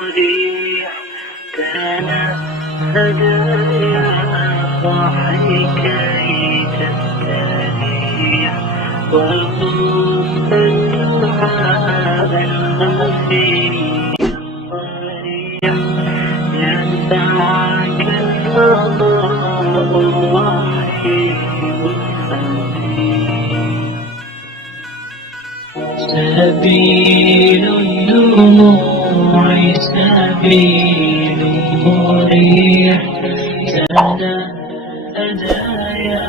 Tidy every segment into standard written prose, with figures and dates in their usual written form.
مريح كان هدايا صاحي كي تستريح وقلت الدعاء الخفي الصريح ينفعك الفضاء الرحيم الخفي سبيل الدموع سبيل مريح تنادى يا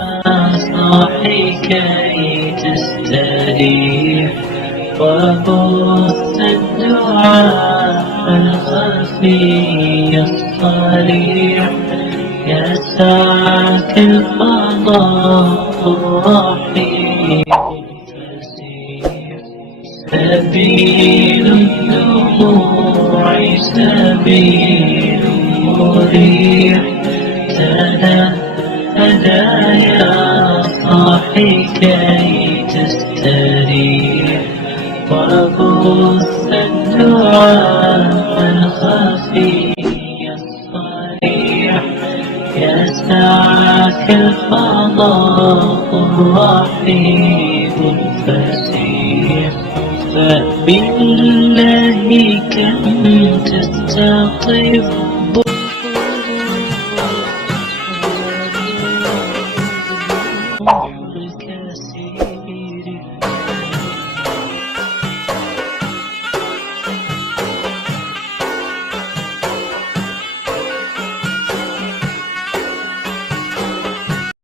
صاحي كي تستريح وبث الدعاء الخفي الصريح يسعك الفضاء الرحيم سبيل الدموع سبيل مريح تنادى يا صاحي كي تستريح وبث الدعاء الخفي الصريح يسعك الفضاء الرحيم الفسيح فبالله كم تستطيب